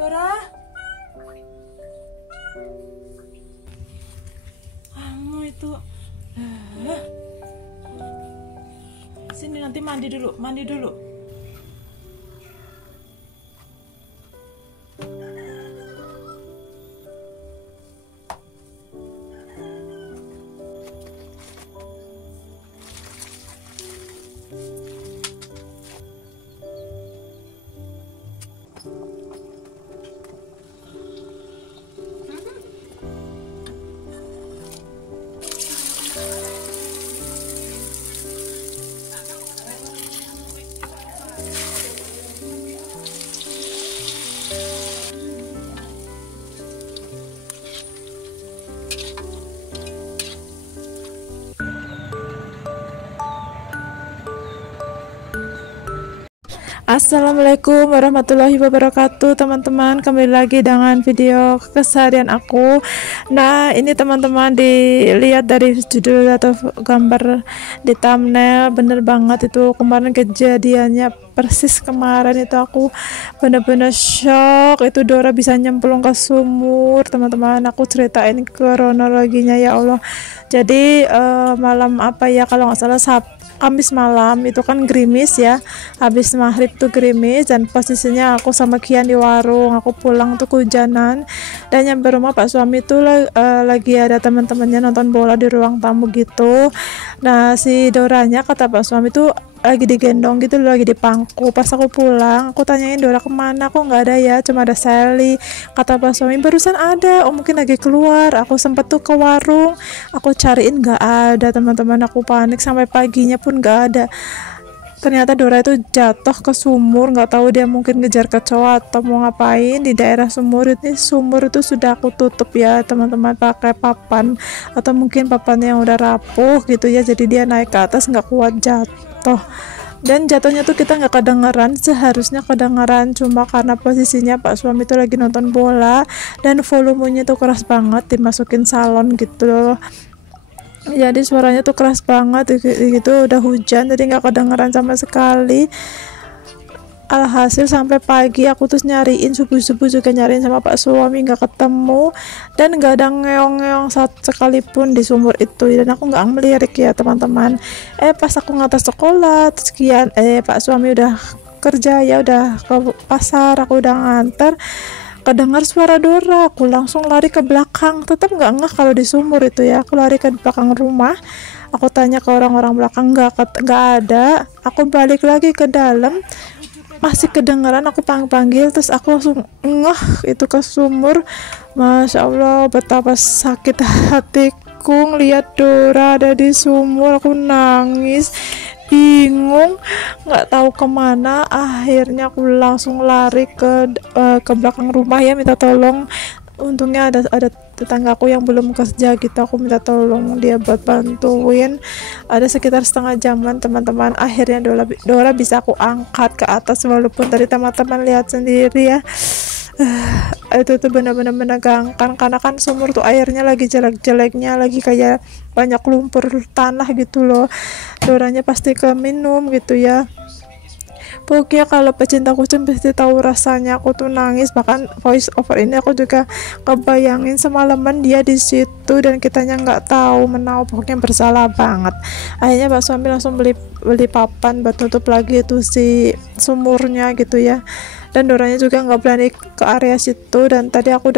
Dora, kamu itu sini, nanti mandi dulu. Assalamualaikum warahmatullahi wabarakatuh, teman-teman. Kembali lagi dengan video keseharian aku. Nah, ini teman-teman, dilihat dari judul atau gambar di thumbnail, bener banget itu kemarin kejadiannya. Persis kemarin itu aku bener-bener shock, itu Dora bisa nyemplung ke sumur, teman-teman. Aku ceritain kronologinya, ya Allah. Jadi malam apa ya, kalau nggak salah Kamis malam itu kan gerimis ya, habis maghrib tuh gerimis, dan posisinya aku sama Kian di warung. Aku pulang tuh kehujanan, dan nyampe rumah Pak suami tuh lagi ada teman-temannya nonton bola di ruang tamu gitu. Nah, si Doranya kata Pak suami tuh lagi digendong gitu, lagi dipangku. Pas aku pulang, aku tanyain Dora kemana, kok nggak ada ya, cuma ada Sally. Kata Pak suami, barusan ada, oh mungkin lagi keluar. Aku sempet tuh ke warung, aku cariin nggak ada, teman-teman. Aku panik sampai paginya pun nggak ada. Ternyata Dora itu jatuh ke sumur, nggak tahu dia mungkin ngejar kecoa atau mau ngapain di daerah sumur. Ini sumur itu sudah aku tutup ya, teman-teman, pakai papan, atau mungkin papan yang udah rapuh gitu ya, jadi dia naik ke atas nggak kuat jatuh. Dan jatuhnya tuh kita nggak kedengeran, seharusnya kedengeran, cuma karena posisinya Pak suami tuh lagi nonton bola dan volumenya tuh keras banget, dimasukin salon gitu loh. Jadi suaranya tuh keras banget gitu, udah hujan jadi nggak kedengeran sama sekali. Alhasil sampai pagi aku terus nyariin, subuh-subuh juga nyariin sama Pak suami, nggak ketemu, dan nggak ada ngeong-ngeong sekalipun di sumur itu. Dan aku nggak melirik ya, teman-teman. Pas aku ngatas sekolah terus Kian Pak suami udah kerja ya, udah ke pasar, aku udah nganter, kedengar suara Dora. Aku langsung lari ke belakang, tetap nggak ngeh kalau di sumur itu ya. Aku lari ke belakang rumah, aku tanya ke orang-orang belakang, nggak ada. Aku balik lagi ke dalam, masih kedengaran, aku panggil, terus aku langsung ngeh itu ke sumur. Masya Allah, betapa sakit hatiku ngeliat Dora ada di sumur. Aku nangis, bingung, nggak tahu kemana. Akhirnya aku langsung lari ke belakang rumah ya, minta tolong. Untungnya ada tetanggaku yang belum kerja gitu, aku minta tolong dia buat bantuin. Ada sekitar setengah jaman, teman-teman. Akhirnya Dora bisa aku angkat ke atas, walaupun tadi teman-teman lihat sendiri ya. Itu tuh benar-benar menegangkan, karena kan sumur tuh airnya lagi jelek-jeleknya, lagi kayak banyak lumpur tanah gitu loh. Doranya pasti keminum gitu ya. Pokoknya kalau pecinta kucing pasti tahu rasanya. Aku tuh nangis, bahkan voice over ini aku juga kebayangin semalaman dia di situ dan kitanya nggak tahu menahu. Pokoknya bersalah banget. Akhirnya Pak suami langsung beli papan buat tutup lagi itu si sumurnya gitu ya. Dan Doranya juga nggak berani ke area situ. Dan tadi aku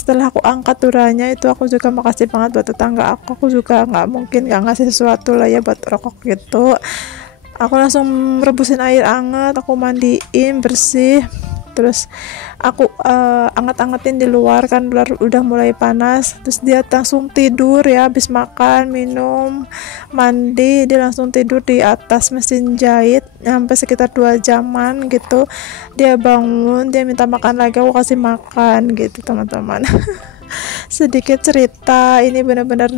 setelah aku angkat Doranya itu, aku juga makasih banget buat tetangga aku juga nggak mungkin nggak ngasih sesuatu lah ya buat rokok gitu. Aku langsung rebusin air hangat, aku mandiin bersih, terus aku anget-angetin di luar kan, udah mulai panas. Terus dia langsung tidur ya, habis makan, minum, mandi, dia langsung tidur di atas mesin jahit sampai sekitar 2 jaman gitu. Dia bangun, dia minta makan lagi, aku kasih makan gitu, teman-teman. Sedikit cerita, ini benar-benar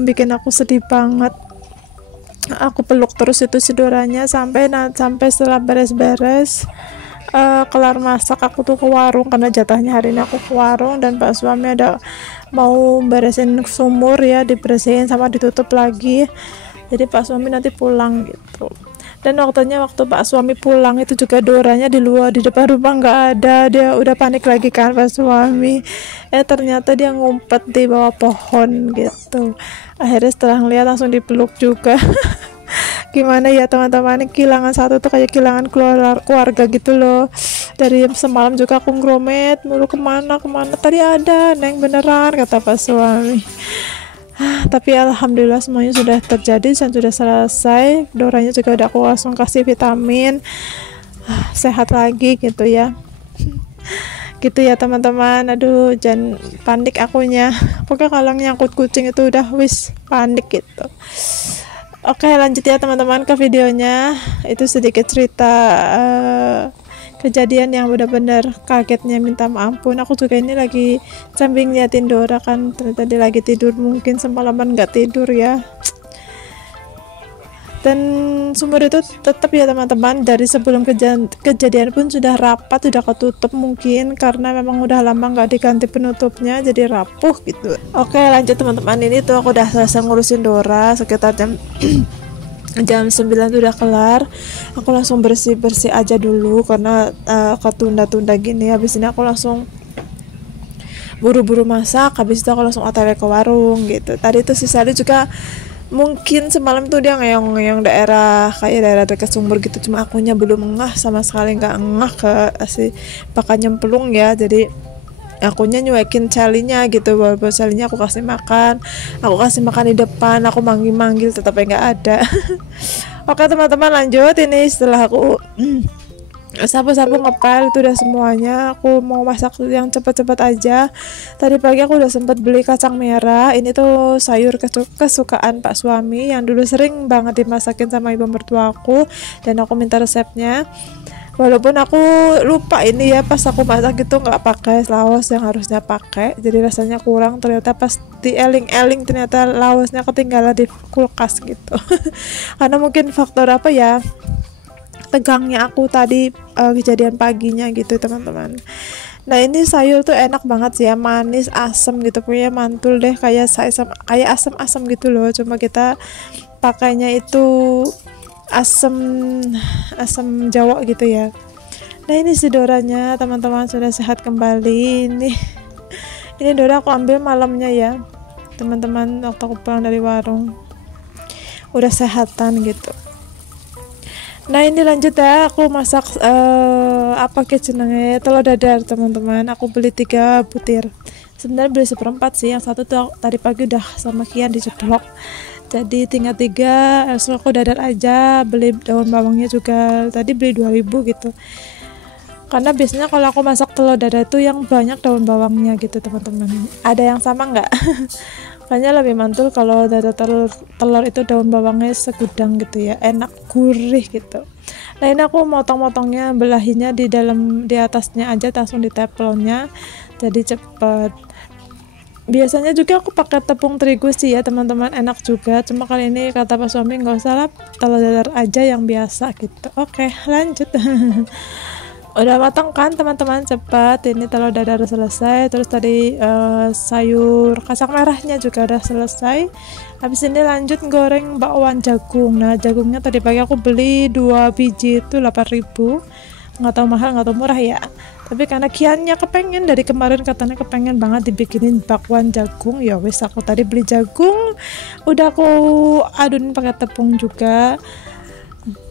bikin aku sedih banget. Aku peluk terus itu si Doranya sampai setelah beres-beres kelar masak, aku tuh ke warung karena jatahnya hari ini aku ke warung. Dan Pak suami ada mau beresin sumur ya, dibersihin sama ditutup lagi. Jadi Pak suami nanti pulang gitu. Dan waktu Pak suami pulang itu juga Doranya di luar, di depan rumah nggak ada. Dia udah panik lagi kan Pak suami. Ternyata dia ngumpet di bawah pohon gitu. Akhirnya setelah ngeliat langsung dipeluk juga. Gimana ya teman-teman, kehilangan satu tuh kayak kehilangan keluarga gitu loh. Dari semalam juga aku ngeromet mulu, kemana tadi ada Neng beneran, kata Pak suami. Tapi alhamdulillah semuanya sudah terjadi dan sudah selesai. Doranya juga udah aku langsung kasih vitamin, sehat lagi gitu ya. Gitu ya teman-teman. Aduh, jangan panik akunya. Pokoknya kalau nyangkut kucing itu udah wis panik gitu. Oke, lanjut ya teman-teman ke videonya. Itu sedikit cerita kejadian yang benar-benar kagetnya minta ampun. Aku juga ini lagi samping liatin Dora kan, ternyata dia lagi tidur, mungkin semalaman nggak tidur ya. Dan sumur itu tetap ya teman-teman, dari sebelum kejadian pun sudah rapat, sudah ketutup, mungkin karena memang udah lama nggak diganti penutupnya jadi rapuh gitu. Oke, lanjut teman-teman. Ini tuh aku udah selesai ngurusin Dora sekitar jam jam 9 tuh udah kelar. Aku langsung bersih-bersih aja dulu karena ketunda-tunda gini. Habis ini aku langsung buru-buru masak, habis itu aku langsung OTW ke warung gitu. Tadi tuh si Sally juga mungkin semalam tuh dia ngeyong-ngeyong daerah kayak daerah dekat sumur gitu, cuma akunya belum ngeh sama sekali, nggak ngeh ke si pakan nyemplung ya. Jadi akunya nyuekin Sally-nya gitu, walaupun Sally-nya aku kasih makan di depan, aku manggil-manggil tetap nggak ada. Oke teman-teman, lanjut. Ini setelah aku sapu-sapu ngepel itu udah semuanya, aku mau masak yang cepet-cepet aja. Tadi pagi aku udah sempat beli kacang merah. Ini tuh sayur kesukaan Pak suami yang dulu sering banget dimasakin sama ibu mertua aku, dan aku minta resepnya. Walaupun aku lupa ini ya, pas aku masak itu nggak pakai laos yang harusnya pakai, jadi rasanya kurang. Ternyata pas dieling-eling ternyata laosnya ketinggalan di kulkas gitu. Karena mungkin faktor apa ya, tegangnya aku tadi kejadian paginya gitu teman-teman. Nah ini sayur tuh enak banget sih ya, manis asam gitu, punya mantul deh kayak asam-asam gitu loh. Cuma kita pakainya itu asam Jawa gitu ya. Nah ini si Doranya teman-teman sudah sehat kembali. Ini Dora aku ambil malamnya ya teman-teman, waktu aku pulang dari warung udah sehatan gitu. Nah ini lanjut ya, aku masak apa jenenge, telur dadar teman-teman. Aku beli 3 butir, sebenarnya beli 1/4 sih, yang satu tuh tadi pagi udah sama Kian diceplok, jadi tinggal 3. So aku dadar aja, beli daun bawangnya juga tadi beli 2.000 gitu, karena biasanya kalau aku masak telur dadar itu yang banyak daun bawangnya gitu teman-teman. Ada yang sama nggak? Kayaknya lebih mantul kalau dadar telur itu daun bawangnya segudang gitu ya, enak gurih gitu. Nah ini aku motong-motongnya, belahinya di atasnya aja, langsung di teflonnya, jadi cepet. Biasanya juga aku pakai tepung terigu sih ya teman-teman, enak juga. Cuma kali ini kata Pak suami nggak usah lah, telur dadar aja yang biasa gitu. Oke, lanjut. Udah matang kan teman-teman, cepat. Ini telur dadar selesai, terus tadi sayur kacang merahnya juga udah selesai. Habis ini lanjut goreng bakwan jagung. Nah jagungnya tadi pagi aku beli 2 biji itu 8.000, nggak tahu mahal nggak tahu murah ya, tapi karena Kiannya kepengen, dari kemarin katanya kepengen banget dibikinin bakwan jagung, ya wes aku tadi beli jagung, udah aku adunin pakai tepung juga,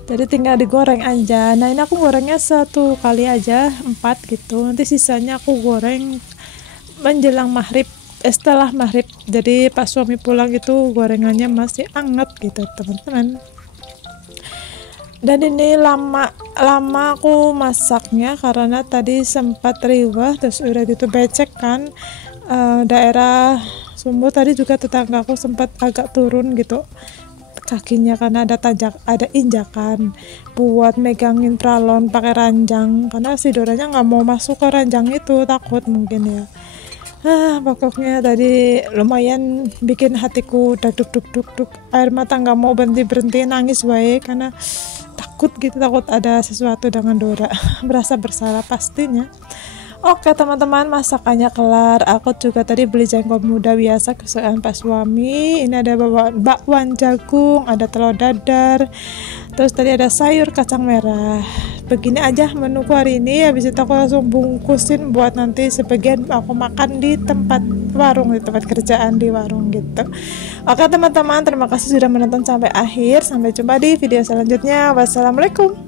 jadi tinggal digoreng aja. Nah ini aku gorengnya 1 kali aja 4 gitu, nanti sisanya aku goreng menjelang maghrib, setelah maghrib. Jadi pas suami pulang itu gorengannya masih hangat gitu teman-teman. Dan ini lama aku masaknya karena tadi sempat riwah, terus udah gitu becek kan. Daerah sumur tadi juga tetanggaku sempat agak turun gitu kakinya karena ada injakan buat megangin pralon pakai ranjang, karena si Doranya nggak mau masuk ke ranjang itu, takut mungkin ya. Pokoknya tadi lumayan bikin hatiku duk, air mata nggak mau berhenti nangis wae, karena takut ada sesuatu dengan Dora. Berasa bersalah pastinya. Oke teman-teman, masakannya kelar. Aku juga tadi beli jengkol muda biasa kesukaan Pak suami. Ini ada bakwan jagung, ada telur dadar, Terus tadi ada sayur kacang merah. Begini aja menuku hari ini. Habis itu aku langsung bungkusin buat nanti sebagian aku makan di tempat warung, di tempat kerjaan di warung gitu. Oke teman-teman, terima kasih sudah menonton sampai akhir. Sampai jumpa di video selanjutnya. Wassalamualaikum.